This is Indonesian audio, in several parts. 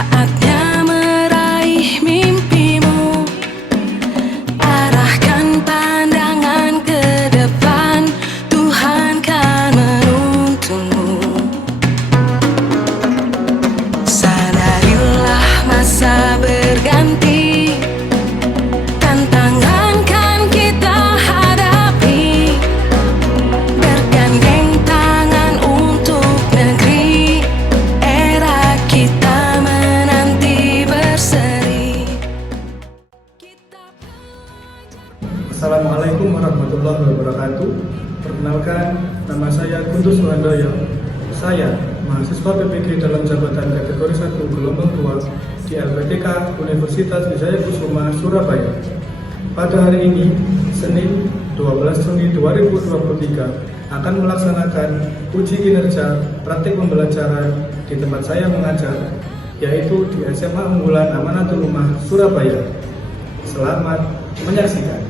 Saatnya meraih mimpimu, arahkan pandangan ke depan, Tuhan kan menuntunmu. Sadarilah masa berganti, tantangan kan kita hadapi, bergandeng tangan untuk negeri, era kita menanti berseri. Assalamualaikum warahmatullahi wabarakatuh. Perkenalkan, nama saya Guntur Suhandoyo. Saya mahasiswa PPG dalam jabatan kategori 1 gelombang 2 di LPTK Universitas Wijaya Kusuma, Surabaya. Pada hari ini, Senin 12 Juni 2023, akan melaksanakan uji kinerja praktik pembelajaran di tempat saya mengajar, yaitu di SMA Unggulan Amanatul Ummah, Surabaya. Selamat menyaksikan.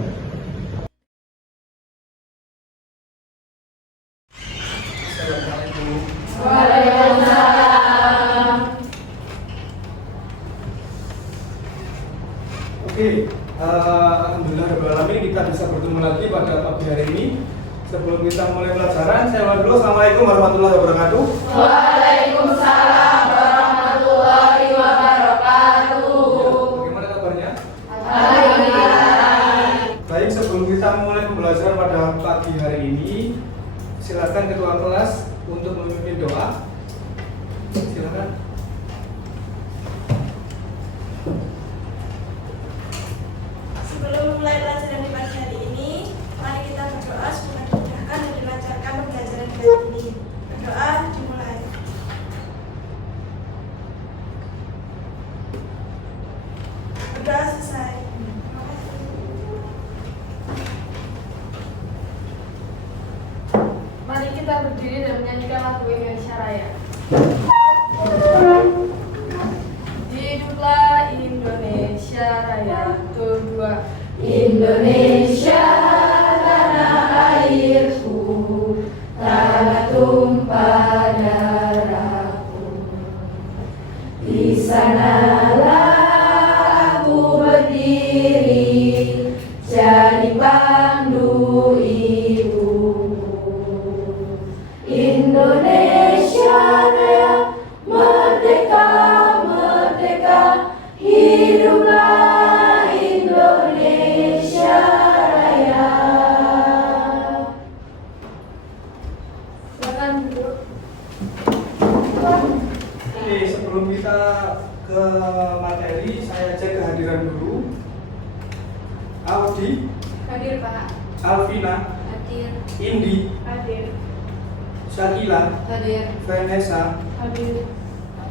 Oke, alhamdulillah kita bisa bertemu lagi pada pagi hari ini. Sebelum kita mulai pelajaran, saya mulai dulu. Assalamualaikum warahmatullahi wabarakatuh. Waalaikumsalam warahmatullahi wabarakatuh. Bagaimana kabarnya? Alhamdulillah. Baik, sebelum kita mulai pembelajaran pada pagi hari ini, silakan ketua kelas untuk memimpin doa. Silakan. Sebelum memulai pelajaran di pagi hari ini, mari kita berdoa supaya dimudahkan dan dilancarkan pembelajaran kali ini. Berdoa dimulai. Berdoa selesai. Terima kasih. Mari kita berdiri dan menyanyikan lagu Indonesia Raya. Hiduplah Indonesia Raya, kedua. Indonesia tanah airku, tanah tumpah darahku. Di sanalah aku berdiri, jadi pandu ibuku. Indonesia Raya, merdeka, merdeka, hiduplah Indonesia Raya. Silakan duduk. Oke, sebelum kita ke materi, saya cek kehadiran dulu. Audi, Hadir Pak. Alvina, Hadir. Indi, Hadir. Syakila, Hadir. Vanessa, Hadir.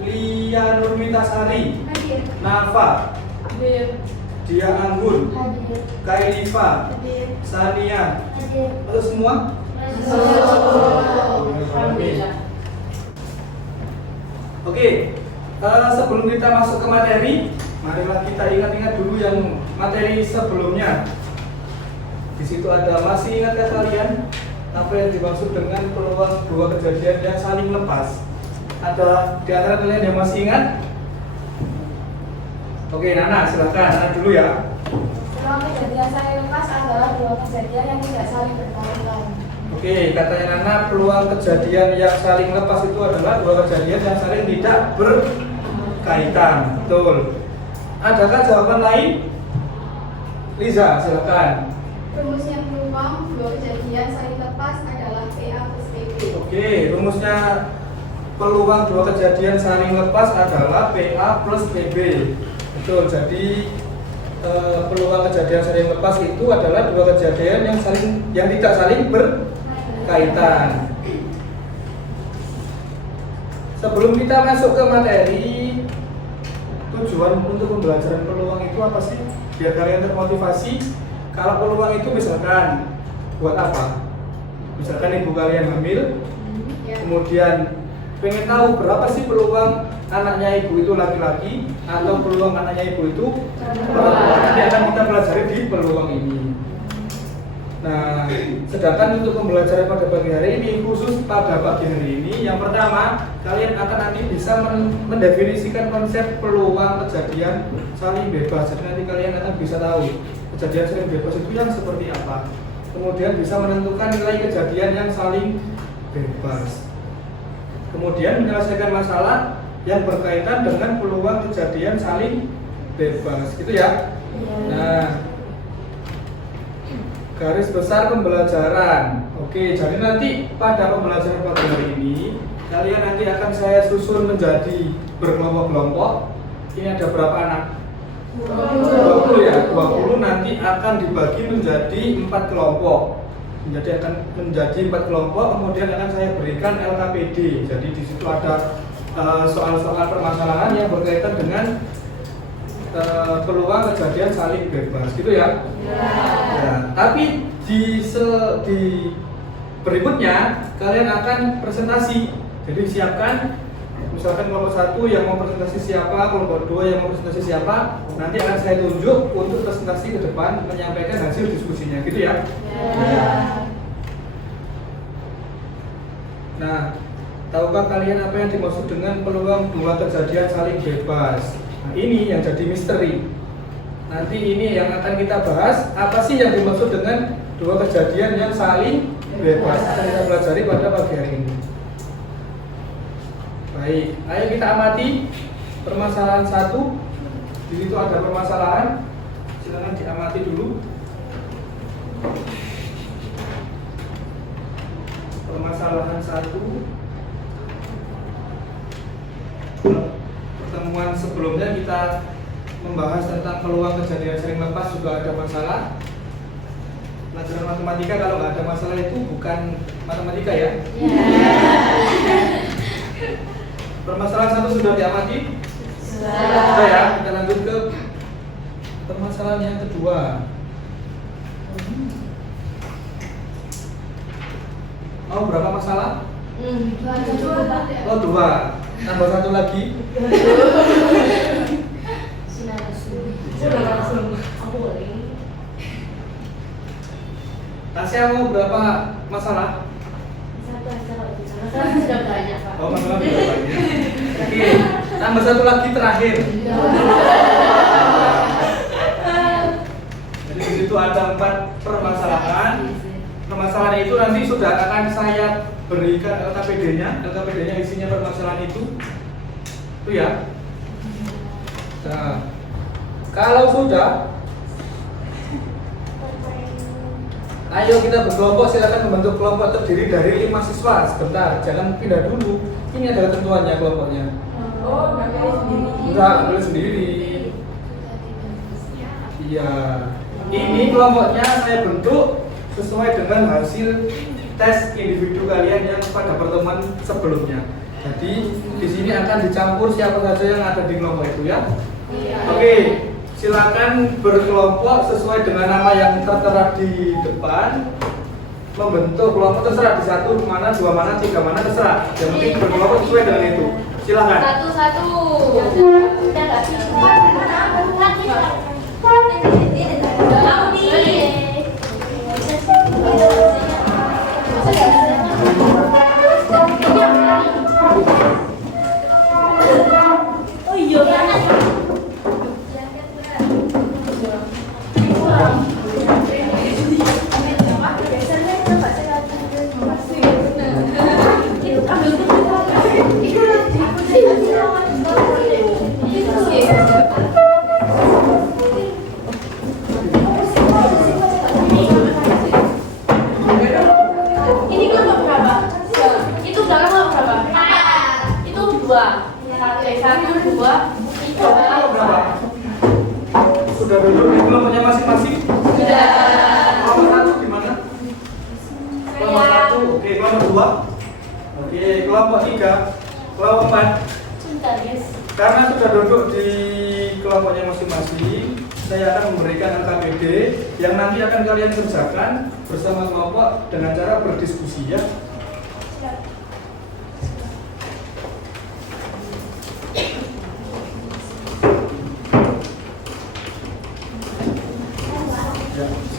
Lia Nurmitasari, Hadir. Nafa, Hadir. Dia Anggun, Hadir. Kailifa, Hadir. Sania. Hadir. Halo semua. Alhamdulillah. Oke, sebelum kita masuk ke materi, marilah kita ingat-ingat dulu yang materi sebelumnya. Di situ ada, masih ingatkah kalian apa yang dimaksud dengan peluang dua kejadian yang saling lepas? Ada di antara kalian yang masih ingat? Oke, Nana, silakan. Nana dulu ya. Peluang kejadian saling lepas adalah dua kejadian yang tidak saling berkaitan. Oke, katanya Nana, peluang kejadian yang saling lepas itu adalah dua kejadian yang saling tidak berkaitan. Betul. Adakah jawaban lain? Liza, silakan. Rumusnya peluang dua kejadian saling lepas adalah PA plus PB. Oke, rumusnya peluang dua kejadian saling lepas adalah PA plus PB. Betul, jadi peluang kejadian saling lepas itu adalah dua kejadian yang tidak saling berkaitan. Sebelum kita masuk ke materi, tujuan untuk pembelajaran peluang itu apa sih? Biar kalian termotivasi. Kalau peluang itu misalkan buat apa? Misalkan ibu kalian hamil, kemudian pengen tahu berapa sih peluang anaknya ibu itu laki-laki atau peluang anaknya ibu itu perempuan. Nanti akan kita pelajari di peluang ini. Nah, sedangkan untuk pembelajaran pada pagi hari ini, khusus pada pagi hari ini, yang pertama, kalian akan nanti bisa mendefinisikan konsep peluang kejadian saling bebas. Jadi nanti kalian akan bisa tahu kejadian saling bebas itu yang seperti apa. Kemudian bisa menentukan nilai kejadian yang saling bebas. Kemudian menyelesaikan masalah yang berkaitan dengan peluang kejadian saling bebas, gitu ya. Nah, garis besar pembelajaran. Oke, jadi nanti pada pembelajaran pada hari ini kalian nanti akan saya susun menjadi berkelompok-kelompok. Ini ada berapa anak? 20 ya. 20 nanti akan dibagi menjadi 4 kelompok. Jadi akan menjadi 4 kelompok, kemudian akan saya berikan LKPD. Jadi di situ ada soal-soal permasalahan yang berkaitan dengan peluang kejadian saling bebas, gitu ya. Ya, tapi di berikutnya kalian akan presentasi. Jadi siapkan, misalkan kelompok 1 yang mau presentasi siapa, kelompok 2 yang mau presentasi siapa, nanti akan saya tunjuk untuk presentasi ke depan menyampaikan hasil diskusinya, gitu ya. Nah, tahukah kalian apa yang dimaksud dengan peluang dua kejadian saling bebas? Nah, ini yang jadi misteri. Nanti ini yang akan kita bahas, apa sih yang dimaksud dengan dua kejadian yang saling bebas. Akan kita pelajari pada pagi hari ini. Baik, ayo kita amati permasalahan 1. Di situ ada permasalahan, silakan diamati dulu. Permasalahan 1. Pertemuan sebelumnya kita membahas tentang peluang kejadian sering lepas, juga ada masalah. Pelajaran matematika kalau nggak ada masalah itu bukan matematika ya. Permasalahan 1 sudah diamati? Sudah ya, kita lanjut ke permasalahan yang kedua. Oh, berapa masalah? Oh, 2. Tambah 1 lagi. Tasya mau berapa masalah? Oh, masalah sudah banyak. Oke, tambah 1 lagi terakhir. Jadi di situ ada 4 permasalahan. Permasalahan itu nanti sudah akan saya berikan LKPD-nya. LKPD-nya isinya permasalahan itu ya. Nah, kalau sudah, ayo kita berkelompok. Silakan membentuk kelompok terdiri dari 5 siswa. Sebentar, jangan pindah dulu. Ini adalah tentuannya kelompoknya. Oh, Enggak boleh sendiri. Iya. Ini kelompoknya saya bentuk sesuai dengan hasil tes individu kalian yang pada pertemuan sebelumnya. Jadi di sini akan dicampur siapa saja yang ada di kelompok itu ya. Oke, silakan berkelompok sesuai dengan nama yang tertera di depan. Membentuk kelompok terserah di 1 mana, 2 mana, 3 mana terserah. Yang penting berkelompok sesuai dengan itu. Silakan. Satu. Oh iya. Ini kelompok berapa? Itu dalam kelompok berapa? Itu 2. 1, 2, 3. Berapa? Sudah duduk di kelompoknya masing-masing? Sudah. Kelompok 1 gimana? Kelompok 1, oke. Kelompok 2, oke. Kelompok 3, kelompok 4. Sebentar, guys. Karena sudah duduk di kelompoknya masing-masing, saya akan memberikan LKPD yang nanti akan kalian kerjakan bersama kelompok dengan cara berdiskusi ya.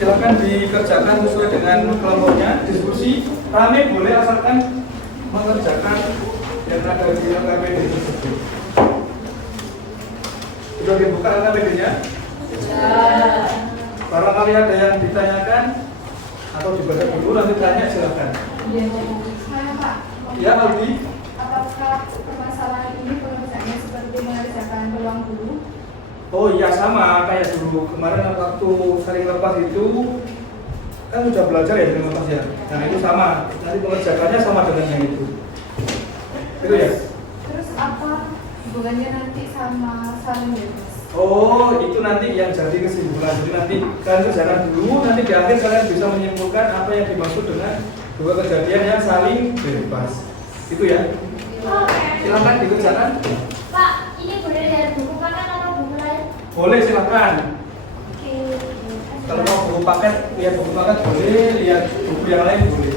Ya, Silakan dikerjakan sesuai dengan kelompoknya. Diskusi rame boleh asalkan mengerjakan yang ada di LKPD tersebut. Sudah dibuka LKPD-nya? Barangkali ada yang ditanyakan atau dibaca dulu nanti tanya silakan. Saya Pak, Ya Aldi. apakah permasalahan ini pengerjaannya seperti mengerjakan ruang guru? Oh iya sama kayak dulu kemarin waktu sering lepas itu kan sudah belajar ya sering lepas ya. Nah itu sama. Nanti pengerjakannya sama dengan yang itu. Itu ya. Terus apa hubungannya nanti sama saling bebas? Oh, itu nanti yang jadi kesimpulan. Jadi nanti kalian kerjakan dulu, nanti di akhir kalian bisa menyimpulkan apa yang dimaksud dengan dua kejadian yang saling bebas. Itu ya. Silakan dikerjakan. Pak, ini boleh lihat buku makan atau buku lain? Boleh silakan. Oke. Kalau mau buku paket, lihat buku paket boleh, lihat buku yang lain boleh.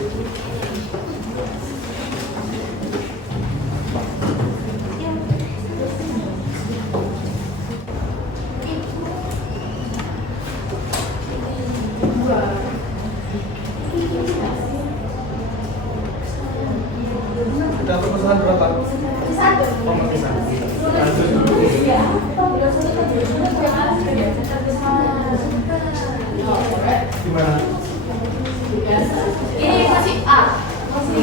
Sudah permasalahan berapa? Satu. Oh, masih satu. Lanjut dulu. Gimana? Ini masih A. Oke.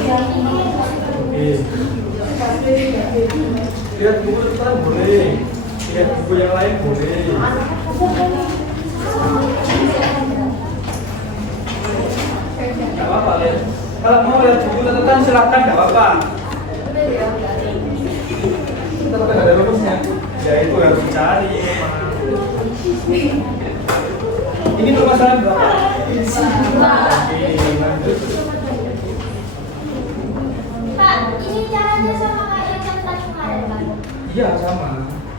Lihat buku depan boleh. Lihat buku yang lain boleh. Gak apa-apa lihat. Kalau mau lihat buku catatan silakan, gak apa-apa. Tetap ada rumusnya. Ya itu harus dicari. Ini permasalahan berapa? Oke, lanjut. Pak, ini caranya sama kayak yang catatan kemarin, Pak. Iya sama,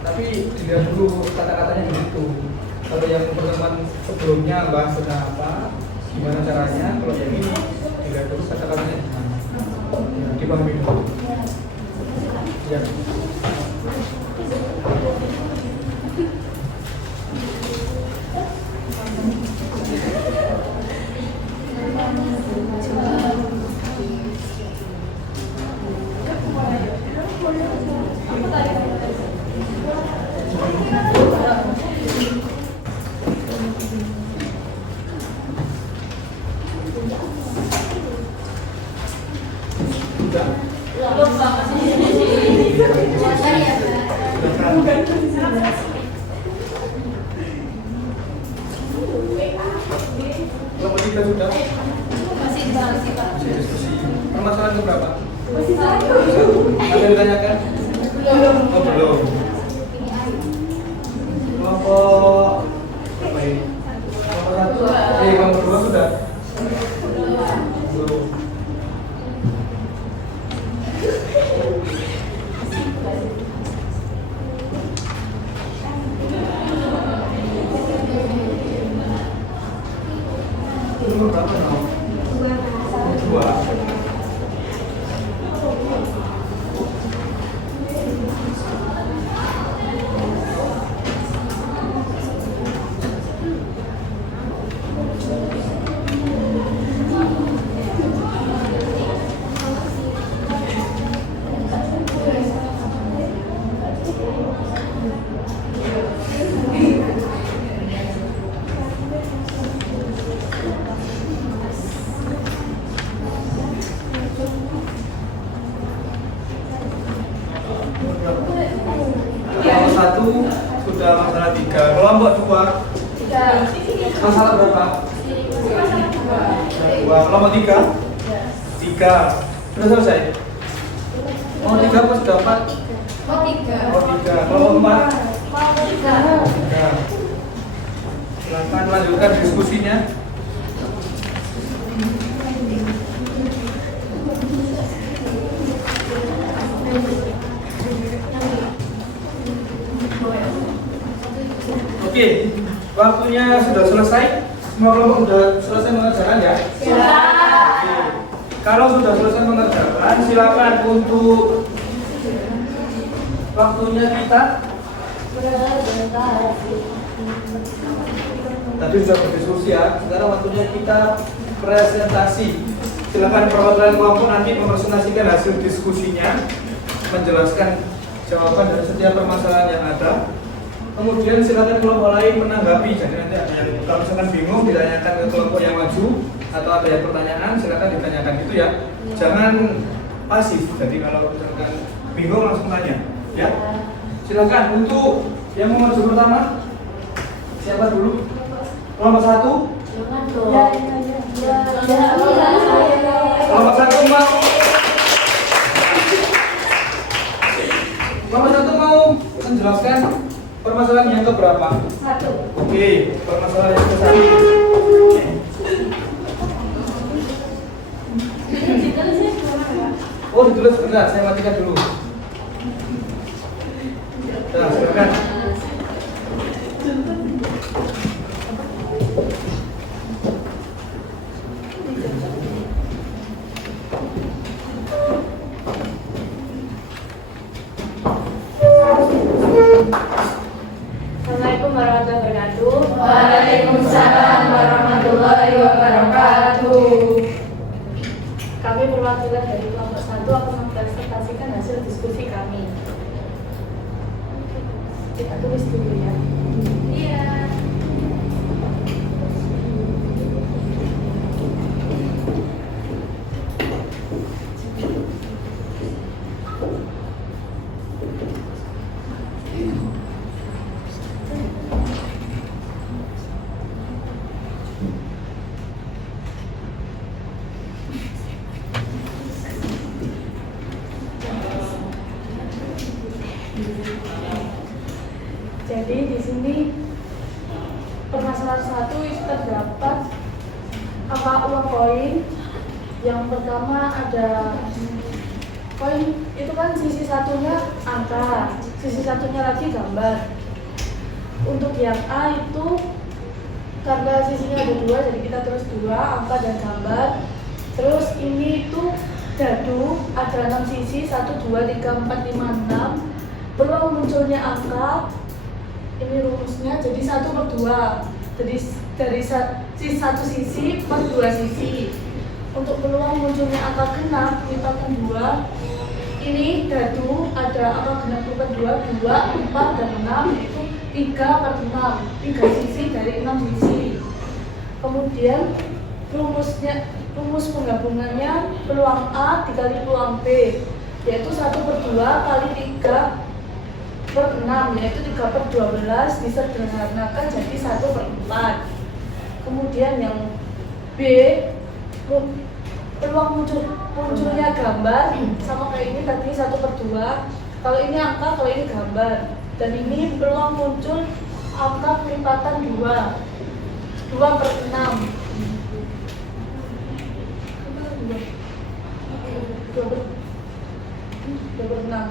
tapi dilihat dulu kata-katanya begitu. Kalau yang pertemuan sebelumnya bahas tentang apa, gimana caranya. Kalau yang ini dilihat dulu kata-katanya gimana. Ya, dipahami dulu. Ya. Kelompok tiga sudah? Masih Masih diskusi. Permasalahan keberapa? Masih satu. Ada yang ditanyakan? Belum. Oh belum. Kelompok apa ini? Kelompok satu? Kelompok dua sudah? Belum. Nomor berapa now? Dua. Kelompok satu sudah masalah tiga. Kelompok dua masalah berapa? Dua. Kelompok tiga? Tiga. Sudah selesai? Oh tiga apa sudah empat? Oh, 3. Oh tiga. Kelompok empat? Mau 3. Tiga. Silakan lanjutkan diskusinya. Oke, waktunya sudah selesai. Semua kelompok sudah selesai mengerjakan ya? Oke. Kalau sudah selesai mengerjakan, silakan untuk waktunya kita Tadi sudah berdiskusi ya. Sekarang waktunya kita presentasi. Silakan perwakilan kelompok nanti mempresentasikan hasil diskusinya, menjelaskan jawaban dari setiap permasalahan yang ada. Kemudian silakan kelompok lain menanggapi. Jadi nanti ada yang kalau misalkan bingung ditanyakan ke kelompok yang maju atau ada yang pertanyaan silakan ditanyakan itu ya. Jangan pasif. Jadi kalau misalkan bingung langsung tanya, ya. Silakan untuk yang mau maju pertama. Siapa dulu? Kelompok 1. Jangan dong. Kelompok 1 mau. Kelompok 1 mau menjelaskan permasalahan yang keberapa? 1. Oke, permasalahan yang ke-1. Oh, ditulis benar, saya matikan dulu. Nah, silakan. Assalamualaikum warahmatullahi wabarakatuh. Waalaikumsalam warahmatullahi wabarakatuh. Kami perwakilan dari kelompok 1 akan mempresentasikan hasil diskusi kami. Kita tulis dulu ya. Iya. Jadi di sini permasalahan 1 itu terdapat angka uang koin. Yang pertama ada koin itu kan sisi satunya angka, sisi satunya lagi gambar. Untuk yang A itu karena sisinya ada 2 jadi kita terus 2 angka dan gambar. Terus ini itu dadu ada 6 sisi 1, 2, 3, 4, 5, 6. Peluang munculnya angka ini rumusnya jadi 1/2. Jadi dari satu sisi per 2 sisi. Untuk peluang munculnya angka genap lipatan 2. Ini dadu ada angka genap lipatan 2, 2, 4 dan 6 itu 3/6. 3 sisi dari 6 sisi. Kemudian rumus penggabungannya peluang A dikali peluang B yaitu 1/2 kali 3/6 yaitu 3/12 disederhanakan jadi 1/4. Kemudian yang B peluang munculnya gambar sama kayak ini tadi 1/2. Kalau ini angka, kalau ini gambar. Dan ini peluang muncul angka kelipatan 2 2/6. 2/6.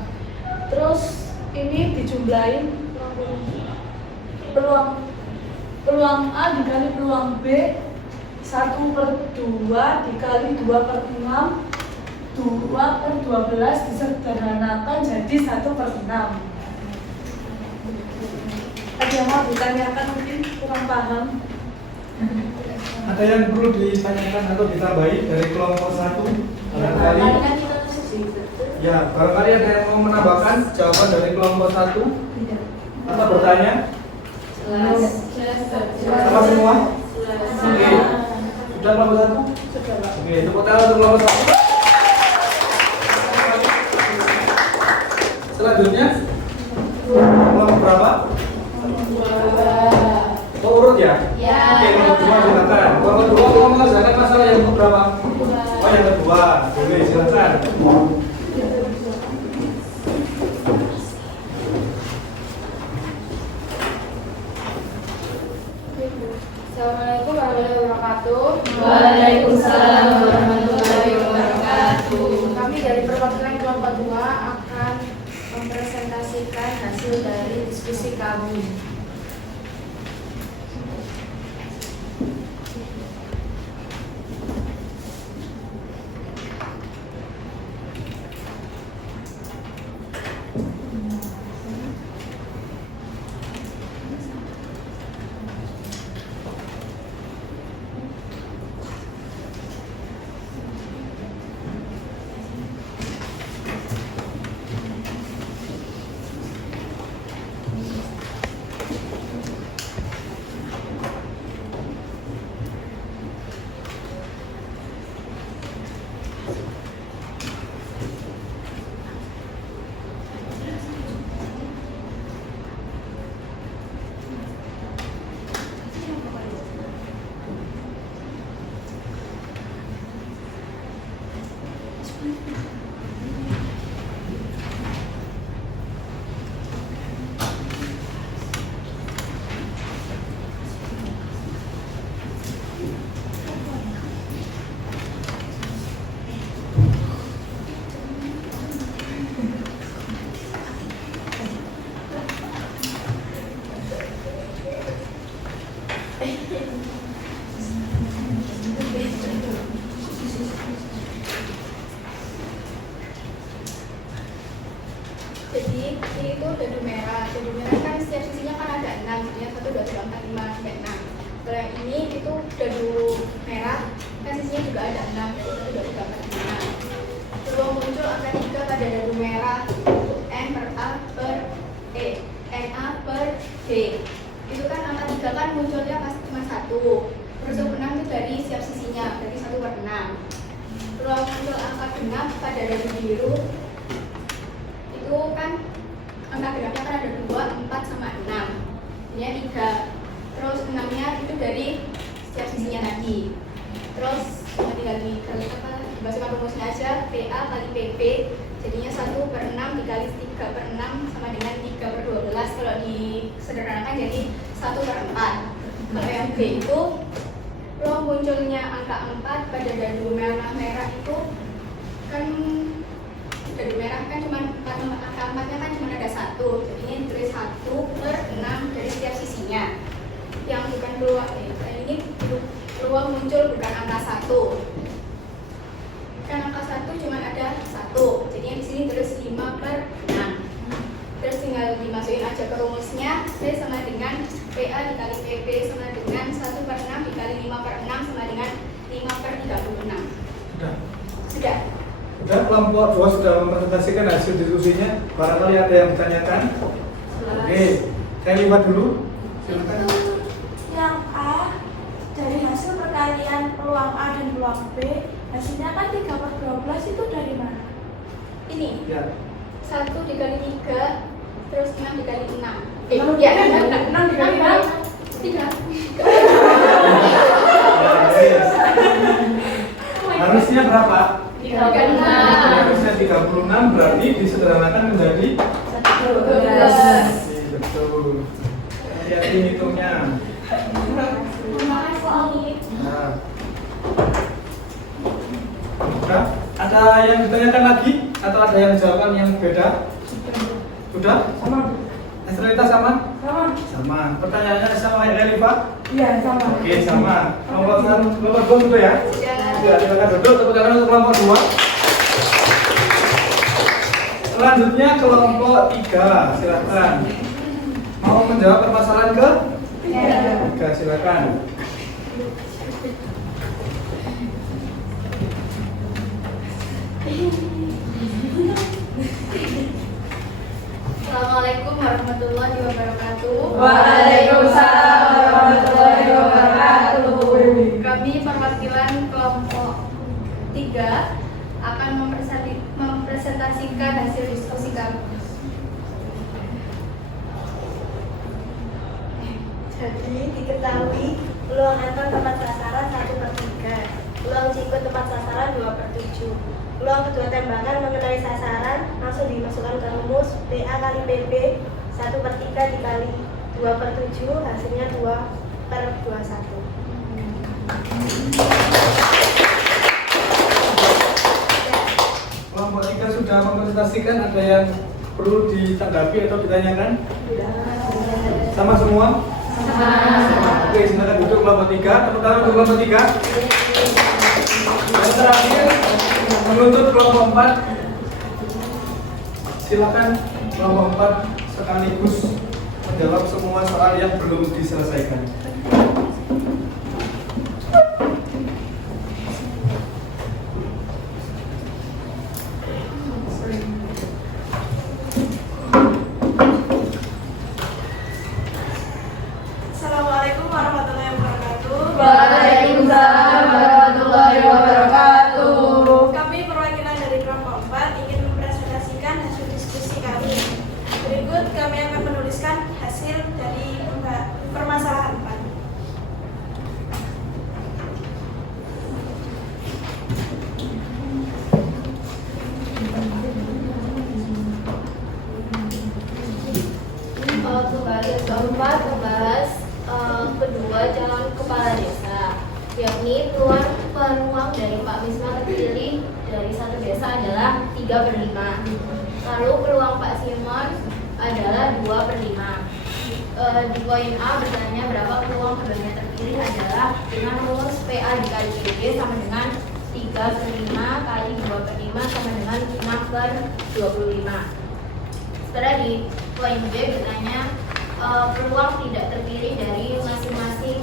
Terus ini dijumlahin peluang A dikali peluang B 1/2 dikali 2/6 2/12 disederhanakan jadi 1/6. Ada yang mau ditanyakan mungkin kurang paham? Ada yang perlu ditanyakan atau ditambahi dari kelompok 1? Barangkali. Ya, barangkali ada yang mau menambahkan jawaban dari kelompok 1 atau bertanya? Sama semua? Oke. Sudah kelompok 1? Oke, tepuk tangan untuk kelompok 1. Selanjutnya kelompok berapa? Oh, urut ya? Ya. Oke, kelompok 2 silakan. Kelompok 2 mau mengerjakan masalah yang keberapa? Oh, yang kedua. Boleh, silakan. Assalamualaikum warahmatullahi wabarakatuh. Waalaikumsalam warahmatullahi wabarakatuh. Kami dari perwakilan kelompok 2 akan mempresentasikan hasil dari diskusi kami. Jadi ini itu dadu merah. Dadu merah kan setiap sisinya kan ada 6, jadinya 1, 2, 3, 4, 5 sampai 6. Kalau yang ini itu dadu merah kan sisinya juga ada 6, jadi 1, 2, 3, 4, 5. Peluang muncul angka 3 pada dadu merah untuk N per A per E, NA per D. Itu kan angka 3 kan munculnya pasti cuma 1. Terus 6 itu dari setiap sisinya, berarti 1 per 6. Peluang muncul angka genap pada dadu biru itu kan angka genapnya kan ada 2, 4, sama 6. Jadinya 3. Terus 6-nya itu dari setiap sisinya lagi. Terus tinggal dibahas rumusnya aja, PA kali PP jadinya 1 per 6 dikali 3 per 6 sama dengan 3 per 12. Kalau disederhanakan jadi 1 per 4. Kalau yang B itu peluang munculnya angka 4 pada dadu merah itu kan dadu merah kan cuma angka 4-nya kan cuma ada 1, jadinya ditulis 1 per 6 dari setiap sisinya. Yang bukan peluang ini peluang muncul bukan angka 1. Kan angka 1 cuma ada 1, jadinya di sini tulis 5 per 6. Terus tinggal dimasukin aja ke rumusnya, P sama dengan PA dikali PP sama dengan 1 per 6 dikali 5 per 6 sama dengan 5 per 36. Sudah? Sudah, kelompok 2 sudah mempresentasikan hasil diskusinya. Barangkali ada yang ditanyakan? Oke, saya lihat dulu. Silakan. Yang A, dari hasil perkalian peluang A dan peluang B, hasilnya kan 3 per 12 itu dari mana? Ini Ya. 1 dikali 3 terus 6 dikali 6. Ya, 6 dikali 3. Harusnya berapa? 36. Harusnya 36, berarti disederhanakan menjadi 12. betul. Hati-hati hitungnya. Nah. Sudah? Ada yang ditanyakan lagi? Atau ada yang jawaban yang beda? Sudah? Sama. Nasionalitas sama? Sama. Sama. Pertanyaannya sama ya, Rifa? Iya, sama. Oke, sama. Kelompok 2 dulu ya? Ya, silakan duduk. Tepuk tangan untuk kelompok 2. Selanjutnya kelompok 3, silakan. Mau menjawab permasalahan ke? 3, silakan. Assalamualaikum warahmatullahi wabarakatuh. Waalaikumsalam warahmatullahi wabarakatuh. Kami perwakilan kelompok 3 akan mempresentasikan hasil diskusi kami. Jadi diketahui peluang antar tempat sasaran 1 per 3, peluang sikut tempat sasaran 2 per 7. Peluang kedua tembakan mengenai sasaran langsung dimasukkan ke rumus PA kali PP 1 per 3 dikali 2 per 7, hasilnya 2 per 21. Kelompok 3 sudah mempresentasikan, ada yang perlu ditanggapi atau ditanyakan? Sama semua? Sama. Oke, silakan duduk kelompok 3. Tepuk tangan untuk kelompok 3. Yang terakhir menuntut kelompok 4. Silakan kelompok 4 sekaligus menjawab semua soal yang belum diselesaikan. Assalamualaikum warahmatullahi wabarakatuh. Waalaikumsalam warahmatullahi wabarakatuh. Kami perwakilan dari kelompok 4 ingin mempresentasikan hasil diskusi kami. Berikut kami akan menuliskan hasil dari permasalahan 4. Tugas keempat membahas kedua calon kepala desa, yakni peluang dari Pak Misma terpilih dari satu desa adalah 3 per 5. Lalu peluang Pak Simon adalah 2 per 5. Di poin A bertanya berapa peluang keduanya terpilih adalah dengan rumus PA dikali PB sama dengan 3/5 kali 2/5 sama dengan 5/25. Setelah di poin B bertanya peluang tidak terpilih dari masing-masing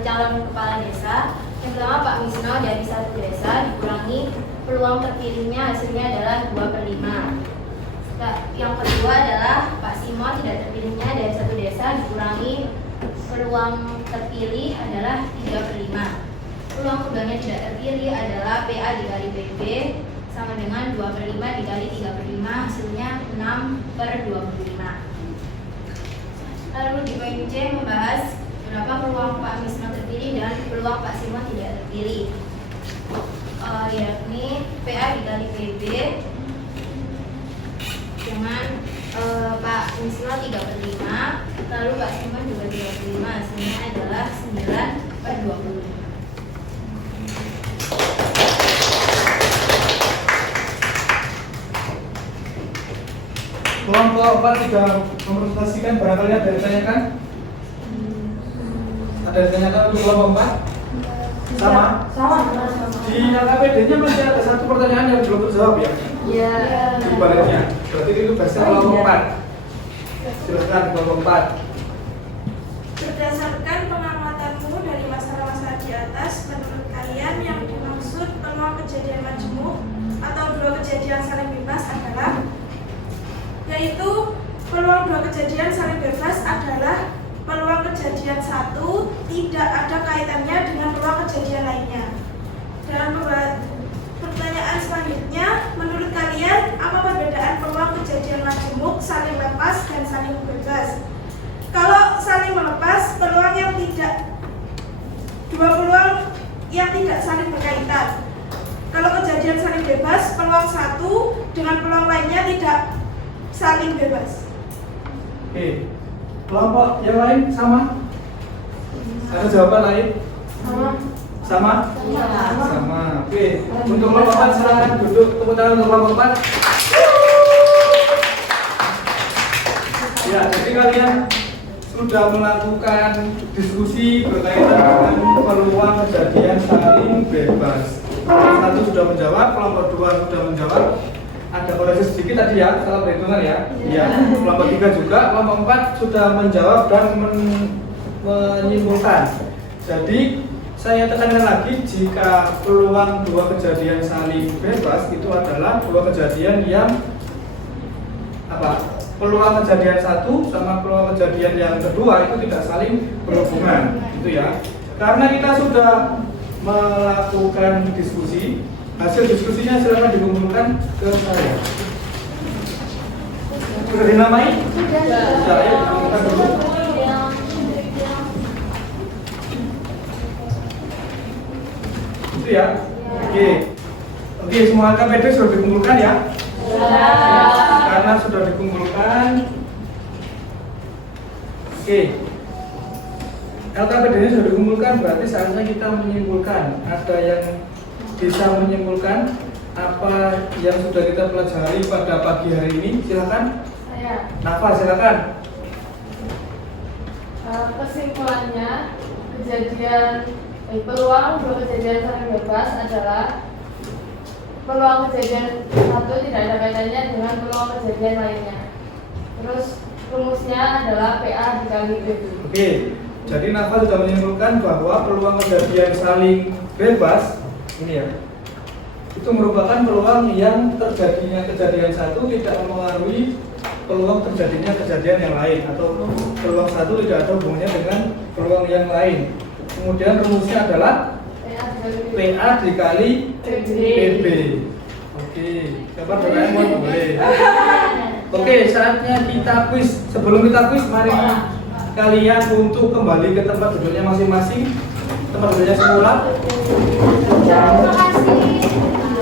calon kepala desa. Yang pertama Pak Misno dari satu desa dikurangi peluang terpilihnya hasilnya adalah 2/5. Yang kedua adalah Pak Simon tidak terpilihnya dari satu desa dikurangi peluang terpilih adalah 3/5. Peluang keduanya tidak terpilih adalah PA dikali PB sama dengan 2/5 dikali 3/5 hasilnya 6/25. Lalu di poin C membahas berapa peluang Pak Misno terpilih dan peluang Pak Simon tidak terpilih. Yakni PA dikali PB dengan Pak Misno 3/5, lalu Pak Simon juga 3/5, hasilnya adalah 9/25. Kelompok 4 tidak merepresentasikan barangkali ada yang ditanyakan? Ada yang ditanyakan untuk kelompok 4? Sama? Di LKPD-nya masih ada satu pertanyaan yang belum terjawab ya? Iya. Di baliknya. Berarti itu versi kelompok 4. Silakan kelompok 4. Berdasarkan pengamatanmu dari masalah-masalah di atas, menurut kalian yang dimaksud peluang kejadian majemuk atau dua kejadian saling bebas adalah, yaitu peluang dua kejadian saling bebas adalah peluang kejadian satu tidak ada kaitannya dengan peluang kejadian lainnya. Dalam pertanyaan selanjutnya, menurut kalian apa perbedaan peluang kejadian majemuk, saling lepas dan saling bebas? Kalau saling melepas, peluang yang tidak dua peluang yang tidak saling berkaitan. Kalau kejadian saling bebas, peluang satu dengan peluang lainnya tidak saling bebas. Oke. Kelompok yang lain sama? Ada jawaban lain? Sama? Sama. Oke. Untuk kelompok 4 silakan duduk. Tepuk tangan untuk kelompok 4. Ya, jadi kalian sudah melakukan diskusi berkaitan dengan peluang kejadian saling bebas. Kelompok 1 sudah menjawab, kelompok 2 sudah menjawab. Ada koreksi sedikit tadi ya, salah perhitungan ya. Iya. Kelompok 3 juga, kelompok 4 sudah menjawab dan menyimpulkan. Jadi saya tekankan lagi, jika peluang dua kejadian saling bebas itu adalah dua kejadian yang apa? Peluang kejadian satu sama peluang kejadian yang kedua itu tidak saling berhubungan, gitu ya. Karena kita sudah melakukan diskusi, hasil diskusinya silakan dikumpulkan ke saya. Sudah dinamai? Sudah, ya, dikumpulkan dulu. Itu ya. Oke, semua KPD sudah dikumpulkan ya. Karena sudah dikumpulkan. Oke. LKPD-nya sudah dikumpulkan, berarti saatnya kita menyimpulkan. Ada yang bisa menyimpulkan apa yang sudah kita pelajari pada pagi hari ini? Silakan. Saya. Nafa, silakan. Kesimpulannya, peluang dua kejadian saling bebas adalah peluang kejadian satu tidak ada kaitannya dengan peluang kejadian lainnya. Terus rumusnya adalah PA dikali PB. Oke, jadi Nafa sudah menyimpulkan bahwa peluang kejadian saling bebas ini ya, itu merupakan peluang yang terjadinya kejadian satu tidak mempengaruhi peluang terjadinya kejadian yang lain, atau peluang satu tidak ada hubungannya dengan peluang yang lain. Kemudian rumusnya adalah PA dikali PB. Oke, siapa bertanya boleh. Oke, saatnya kita kuis. Sebelum kita kuis, mari kalian untuk kembali ke tempat duduknya masing-masing. Tempat duduknya semula. Terima kasih.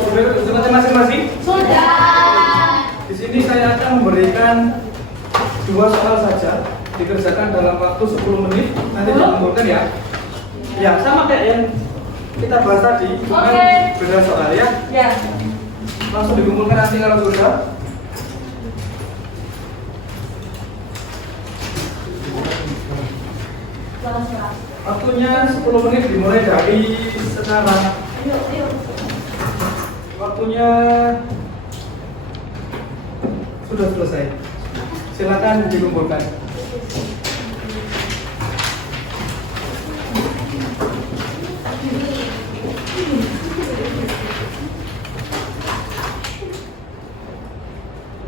Sudah duduk tempatnya masing-masing? Sudah. Di sini saya akan memberikan 2 soal saja, dikerjakan dalam waktu 10 menit. Nanti dikumpulkan ya. Ya, sama kayak yang kita bahas tadi, cuman beda soal ya. Ya. Langsung dikumpulkan nanti kalau sudah. Waktunya 10 menit dimulai dari sekarang. Waktunya sudah selesai. Silakan dikumpulkan.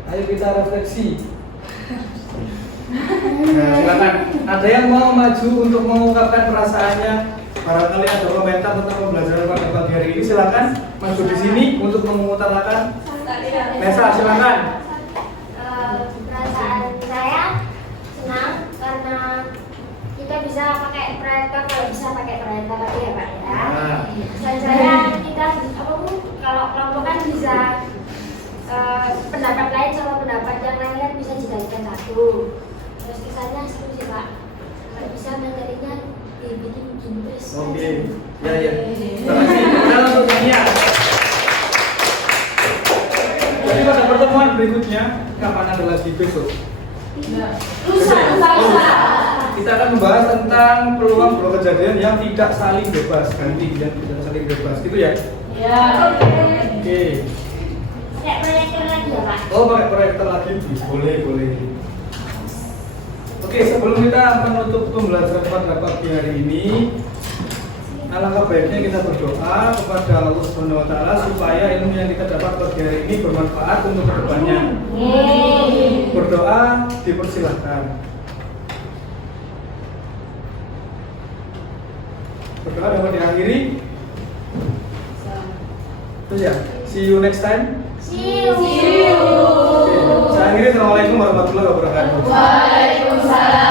Ayo kita refleksi. Nah, silakan. Ada yang mau maju untuk mengungkapkan perasaannya? Barangkali ada komentar tentang pembelajaran pada pagi hari ini. Silakan maju di sini untuk mengutarakan. Nesa, silakan. Perasaan saya senang karena kita bisa pakai proyektor, kalau bisa pakai proyektor lagi ya Pak ya. Dan saya kita kalau kelompok kan bisa pendapat lain sama pendapat yang lain kan bisa dijadikan satu. Terus kesannya seru sih Pak. Kalau bisa materinya dibikin terus. Oke, ya. Terima kasih. Kemudian untuk Tania. Jadi pada pertemuan berikutnya kapan ada lagi besok? Lusa. Kita akan membahas tentang peluang kejadian yang tidak saling bebas, yang tidak saling bebas, gitu ya? Ya. Oke. Pakai proyektor lagi ya Pak. Oh, pakai proyektor lagi? Boleh. Oke, sebelum kita menutup pembelajaran pada pagi hari ini, alangkah baiknya kita berdoa kepada Allah Subhanahu wa taala supaya ilmu yang kita dapat pagi hari ini bermanfaat untuk kedepannya. Berdoa dipersilahkan. Berdoa dapat diakhiri. Terus ya, see you next time. See you. Oke, saya akhiri. Assalamualaikum warahmatullahi wabarakatuh. Waalaikumsalam.